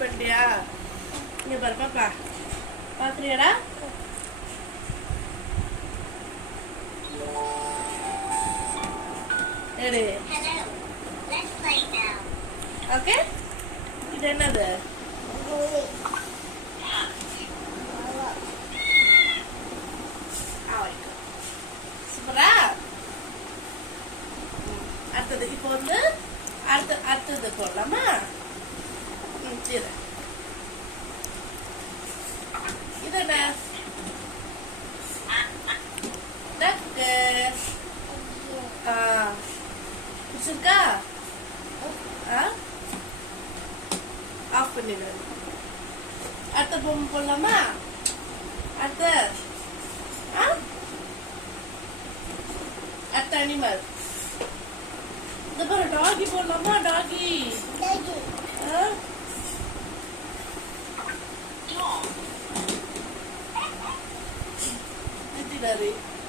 பண்ணிட்டியா? இங்க பாரு பாப்பா, பாக்குறியாடா? எடு. ஓகே, இது என்னது? சூப்பரா. அடுத்தது இப்போ வந்து அடுத்தது போடலாமா? சரி, இது என்ன? டக்கு. பிடிச்சிருக்கா? ஆஃப் பண்ணிடு. அடுத்த பொம்மை போடலாமா? அடுத்த அனிமல். இந்த பாரு, டாகி போடலாமா? டாகி.